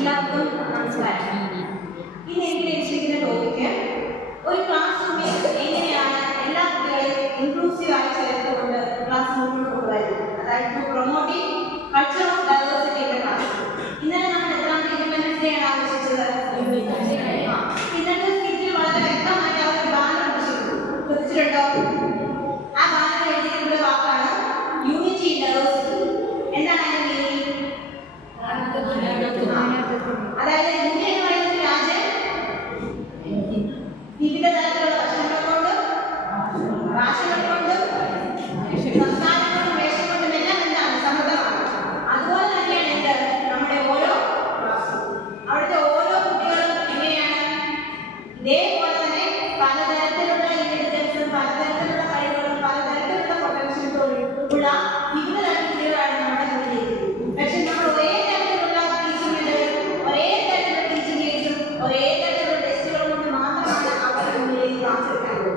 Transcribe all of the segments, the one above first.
എല്ലാവർക്കും നമസ്കാരം. ഇന്ന് എനിക്ക് ലഭിച്ചിരിക്കുന്ന ടോപ്പിക്ക് ഒരു ക്ലാസ് റൂമിൽ എങ്ങനെയാണ് എല്ലാ കുട്ടികളെയും ഇൻക്ലൂസീവ് ആയി ചേർത്തുകൊണ്ട് ക്ലാസ് മുന്നോട്ട് കൊണ്ടുവരുന്നത്, അതായത് promoting culture of diversity in the class. ഇന്നലെ നമ്മൾ എത്രാമത്തെ ഇൻഡിപെൻഡൻസ് ഡേ ആണ് ആഘോഷിച്ചത്? ഇന്നത്തെ സ്പീച്ചിൽ വളരെ വ്യക്തമായിട്ട് അവർ ബാനർ ശ്രദ്ധിച്ചിട്ടുണ്ടോ? ആ ബാനർ എഴുതിയിട്ടുള്ള വാക്കാണ് യൂണിറ്റി ഇൻ ഡൈവേഴ്സിറ്റി. എന്താണ് അതിന്റെ മീനിങ്? അതായത് ഇന്ത്യ എന്ന് പറയുന്ന രാജ്യം വിവിധ തരത്തിലുള്ള ഭക്ഷണങ്ങൾ കൊണ്ടും ഭാഷകൾ കൊണ്ടും സംസ്കാരം കൊണ്ടും വേഷം കൊണ്ടും എല്ലാം എന്താണ് സമൃദ്ധമാണ്. അതുപോലെ തന്നെയാണ് എന്ത് നമ്മുടെ ഓരോ അവിടുത്തെ ഓരോ കുട്ടികളും എങ്ങനെയാണ് ഇതേപോലെ തന്നെ പലതരത്തിലുള്ള ഇന്റലിജൻസും പലതരത്തിലുള്ള കഴിവുകളും പലതരത്തിലുള്ള പൊട്ടൻഷ്യൽസും ഉള്ള വിവിധ തരം കുട്ടികളാണ് നമ്മുടെ മുന്നിലേക്ക്. പക്ഷെ നമ്മൾ ഒരേ തരത്തിലുള്ള ഒരേ തരത്തിലുള്ള ടെസ്റ്റുകൾ കൊണ്ട് മാത്രമാണ് അവരുടെ മുന്നിലേക്ക് ക്ലാസ് എടുക്കുന്നത്.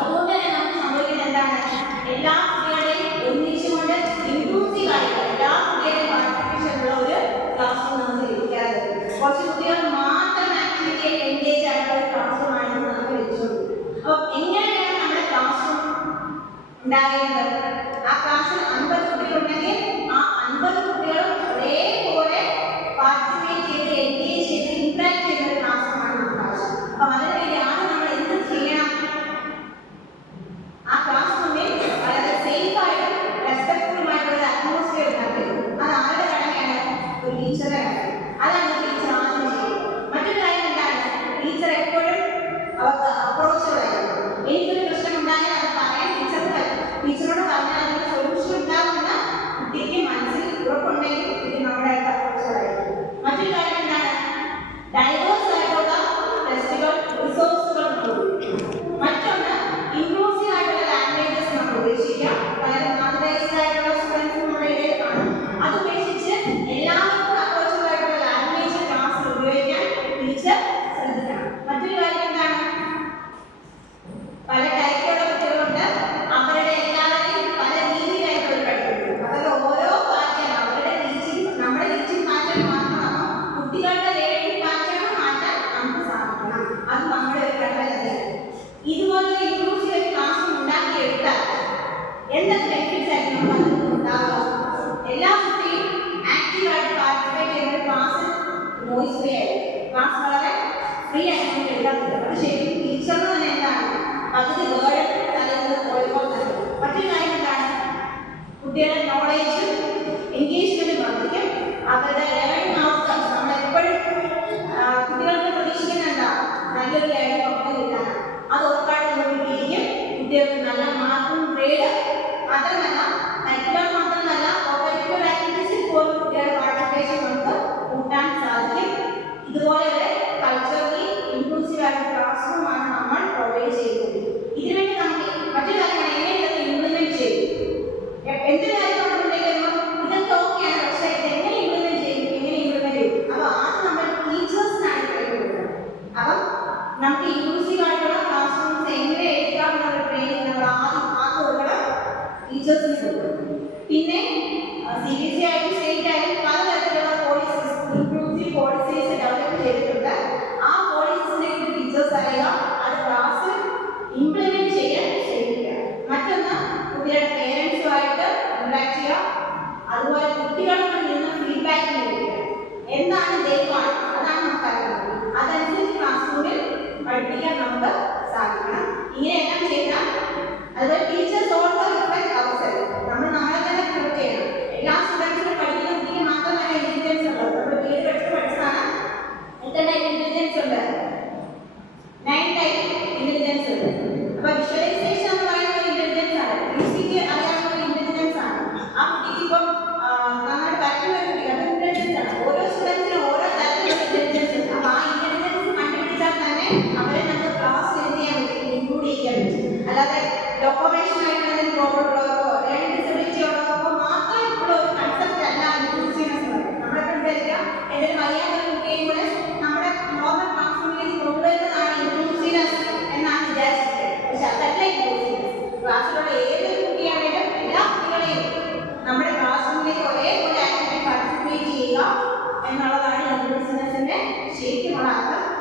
അതുകൊണ്ട് തന്നെ നമുക്ക് സംഭവിക്കുന്നത് എന്താണ്? എല്ലാ കുട്ടികളെയും ഒന്നിച്ചുകൊണ്ട് ഇൻക്ലൂസീവ് ആയിട്ട് എല്ലാ കുട്ടികളെയും പാർട്ടിസിപ്പേഷനുള്ള ഒരു ക്ലാസ് റൂം നമുക്ക് ലഭിക്കാതെ കുറച്ച് കുട്ടികൾ മാത്രം ആക്ടിവിറ്റി എൻഗേജ് ആയിട്ടുള്ള ഒരു ക്ലാസ് റൂം ആണെന്ന് നമുക്ക് ലഭിച്ചുള്ളൂ. അപ്പോൾ എങ്ങനെയാണ് നമ്മുടെ ക്ലാസ് റൂം ഉണ്ടാകുന്നത്? ആ ക്ലാസ്സിൽ 50 കുട്ടികളുണ്ടെങ്കിൽ ആ 50 കുട്ടികളും ഒരേപോലെ പാർട്ടിസിപ്പേറ്റ് ചെയ്ത് എൻഗേജ് ചെയ്ത് ഇൻട്രാക്ട് ചെയ്യുന്ന ഒരു ക്ലാസ് റൂമാണ് നമുക്ക് ആവശ്യം. അപ്പം അതിനുവേണ്ടി ആദ്യം നമ്മൾ എന്ത് ചെയ്യണം? ആ ക്ലാസ് റൂമിൽ വളരെ സേഫായിട്ടും റെസ്പെക്ട്ഫുള്ളുമായിട്ടുള്ള ഒരു അറ്റ്മോസ്ഫിയർ ഉണ്ടാക്കുന്നത് അത് ആരുടെ കടമയാണ്? ഒരു ടീച്ചറുടെ കടമ. അതാണ് ഒരു ടീച്ചർ ആദ്യം ചെയ്യുന്നത്. മറ്റൊരു കാര്യം എന്താണ്? ടീച്ചർ എപ്പോഴും അവർക്ക് അപ്രോച്ചബിൾ ആയിരിക്കും. എനിക്കൊരു പ്രശ്നം ഉണ്ടായാൽ അത് പറയാൻ ടീച്ചറോട് പറഞ്ഞാൽ അതിന് സൊല്യൂഷൻ ഉണ്ടാകുമെന്ന് കുട്ടിക്ക് മനസ്സിൽ ഉറപ്പുണ്ടെങ്കിൽ ഇത് നമ്മുടെ അടുത്ത് അപ്രോച്ചബിൾ ആയിരിക്കും. മറ്റൊരു കാര്യം എന്താണ്? ഡൈവേഴ്സ് ആയിട്ടുള്ള ടെസ്റ്റുകൾ റിസോഴ്സുകൾ മറ്റൊന്ന് ഇൻക്ലൂസീവ് ആയിട്ടുള്ള ലാംഗ്വേജസ് നമ്മൾ ഉപേക്ഷിക്കാം. വളരെ മാതൃകൈസ്ഡ് ആയിട്ടുള്ള സ്റ്റുഡൻസ് നമ്മുടെ ഇടയിൽ കാണും. അത് ഉപേക്ഷിച്ച് എല്ലാവർക്കും അപ്രോച്ചബിൾ ആയിട്ടുള്ള ലാംഗ്വേജ് ക്ലാസ്സിൽ ഉപയോഗിക്കാൻ ടീച്ചർ ശ്രദ്ധിക്കണം. മറ്റൊരു കാര്യം എന്താണ്? പല ടൈപ്പുള്ള കുട്ടികളുണ്ട്. അവരുടെ എല്ലാവരെയും പല രീതിയിലായിട്ടുള്ള പഠിക്കുന്നത്. അതായത് ഓരോ പാറ്റേൺ അവരുടെ ടീച്ചിങ് നമ്മുടെ ടീച്ചിങ് പാറ്റേൺ മാറ്റണം. കുട്ടികളുടെ ലേണിംഗ് പാറ്റേൺ മാറ്റാൻ നമുക്ക് സാധിക്കണം. അത് നമ്മുടെ ഒരു കടമയാണ്. ഇതുപോലൊരു ഇൻക്ലൂസീവ് ക്ലാസ് ഉണ്ടാക്കിയെടുത്താൽ എന്തൊക്കെ ബെനിഫിറ്റ്സ് ആയിരിക്കും നമുക്ക് അതിൽ ഉണ്ടാവുക? എല്ലാ കുട്ടിയും ആക്റ്റീവായിട്ട് പാർട്ടിസിപ്പേറ്റ് ചെയ്യുന്ന ക്ലാസ് നോയ്സ് ഫ്രീ ആയിരിക്കും. ക്ലാസ് വളരെ ഫ്രീ ആയിട്ട് നമുക്ക് എഴുതാൻ പറ്റും. അത് ശരിക്കും ടീച്ചറിന് തന്നെ എന്താണ് പകുതി വേർഡ് തലത്തിൽ പോയപ്പോൾ തന്നെ. മറ്റൊരു കാര്യം എന്താണ്? കുട്ടികളുടെ നോളേജും എൻഗേജ്മെന്റും വർദ്ധിക്കും. അവരുടെ ലേണിംഗ് ഔട്ട്കംസ് നമ്മളെപ്പോഴും കുട്ടികൾക്ക് പ്രതീക്ഷിക്കുന്ന എന്താ? നല്ലൊരു ലേണിംഗ് ഔട്ട്കം കിട്ടാനാണ്. അത് ഉറപ്പായിട്ടും നോക്കിയിരിക്കും. കുട്ടികൾക്ക് നല്ല മാർക്കും ഗ്രേഡ് മാത്രമല്ല കരിക്കുലർ മാത്രമല്ല കോകരിക്കുലർ ആക്ടിവിറ്റീസിൽ പോലും കുട്ടികളുടെ പാർട്ടിസിപ്പേഷൻ നമുക്ക് കൂട്ടാൻ സാധിക്കും. ഇതുപോലെ ഒരു കൾച്ചറലി ഇൻക്ലൂസീവ് ആയിട്ടുള്ള ക്ലാസ് റൂമാണ് നമ്മൾ പ്രൊവൈഡ് ചെയ്യുന്നത്. ഇതിനുവേണ്ടി നമുക്ക് മറ്റൊരു കാര്യമാണ് എങ്ങനെ ഇതൊക്കെ ഇംപ്ലിമെന്റ് ചെയ്യും. എന്തൊരു കാര്യം നമ്മളുണ്ടെങ്കിൽ ഇതൊക്കെ ഓക്കെയാണ്, പക്ഷേ ഇത് എങ്ങനെ ഇംപ്ലിമെന്റ് ചെയ്യും? അപ്പോൾ ആദ്യം നമ്മൾ ടീച്ചേഴ്സിനാണ് കഴിയുന്നത്. അപ്പം നമുക്ക് ഇൻക്ലൂസീവ് ആയിട്ടുള്ള ക്ലാസ് റൂംസ് എങ്ങനെ എടുക്കാം എന്നുള്ള ട്രെയിനിങ് നമ്മൾ ആദ്യം കൊടുക്കണം, ടീച്ചേഴ്സിന് കൊടുക്കണം. പിന്നെ CBSE ആയാലും സ്റ്റേറ്റ് ആയാലും പലതരത്തിലുള്ള പോളിസീസ് ഇൻക്ലൂസീവ് പോളിസീസ് ഡെവലപ്പ് ചെയ്തിട്ടുണ്ട്. ആ പോളിസീസിനെ ടീച്ചേഴ്സ് അറിയുക, അത് ക്ലാസ്സിൽ ഇംപ്ലിമെന്റ് ചെയ്യാൻ ശ്രമിക്കുക. മറ്റൊന്ന് കുട്ടികളുടെ പേരൻസുമായിട്ട് ഇന്ററാക്ട് ചെയ്യുക. അതുപോലെ കുട്ടികളിൽ നിന്ന് ഫീഡ്ബാക്ക് ലഭിക്കുക. എന്താണ് ദൈവമാണ് അതാണ് നമുക്ക് അറിയുന്നത്. അതനുസരിച്ച് ക്ലാസ് റൂമിൽ പഠിപ്പിക്കാൻ നമുക്ക് സാധിക്കണം. ഇങ്ങനെയെല്ലാം ചെയ്താൽ അതുപോലെ ടീച്ചേഴ്സ് ഓൾസോ റിഫ്ലക്ട് അവസരം നമ്മൾ നമ്മളെ തന്നെ റിഫ്ലക്ട് ചെയ്യണം. എല്ലാ സ്റ്റുഡൻസിനും പഠിക്കുന്ന കുട്ടിക്ക് മാത്രമല്ല ഇന്റലിജൻസ് ഉള്ളത്. നമ്മൾ വീട് പഠിച്ചതാണ് എത്ര ടൈപ്പ് ഇന്റലിജൻസ് ഉണ്ട്? 9 ടൈപ്പ് ഇന്റലിജൻസ് ഉണ്ട്. അപ്പോൾ വിഷ്വലൈസേഷൻ എന്ന് പറയുന്ന ഒരു ഇന്റലിജൻസ് ആണ്. മ്യൂസിക് അറിയാവുന്ന ഒരു ഇന്റലിജൻസ് ആണ്. ആ കുട്ടിക്ക് ഇപ്പം നന്നായിട്ട് വരയ്ക്കുന്ന ഒരു കുട്ടി അത് ഇന്റലിജൻസ് ആണ്. ഓരോ സ്റ്റുഡൻസിനും ഓരോ തരത്തിലുള്ള ഇന്റലിജൻസ് ഉണ്ട്. അപ്പോൾ ആ ഇന്റലിജൻസ് കണ്ടുപിടിച്ചാൽ തന്നെ അവരെ നമുക്ക് ക്ലാസ്സിൽ എന്ത് ചെയ്യാൻ പറ്റും? ഇൻക്ലൂഡ് ചെയ്യാൻ പറ്റും. അല്ലാതെ ലോക്കോമേഷൻ ആയിട്ട് എന്തെങ്കിലും പ്രോബ്ലം ഉള്ളവർക്കോ ലേണിംഗ് ഡിസബിലിറ്റി ഉള്ളവർക്കോ മാത്രം ഉള്ള ഒരു കൺസെപ്റ്റ് അല്ല ഇൻക്ലൂസീവ്നെസ് എന്ന് പറയുന്നത്. നമ്മളെ കണ്ടുവരിക എന്തെങ്കിലും അറിയാവുന്ന കുട്ടിയും കൂടെ നമ്മുടെ നോർമൽ ക്ലാസ് റൂമിലേക്ക് കൊണ്ടുവരുന്നതാണ് ഇൻക്ലൂസീവ്നെസ് എന്നാണ് വിചാരിച്ചത്. പക്ഷെ അതല്ല ഇൻക്ലൂസീവ്നെസ്. ക്ലാസ്സിലുള്ള ഏതൊരു കുട്ടിയാണെങ്കിലും എല്ലാ കുട്ടികളെയും നമ്മുടെ ക്ലാസ് റൂമിലേക്ക് ഒരേപോലെ ആക്ടിവിറ്റി പാർട്ടിസിപ്പേറ്റ് ചെയ്യുക എന്നുള്ളതാണ് ശരിക്കുമുള്ള അർത്ഥം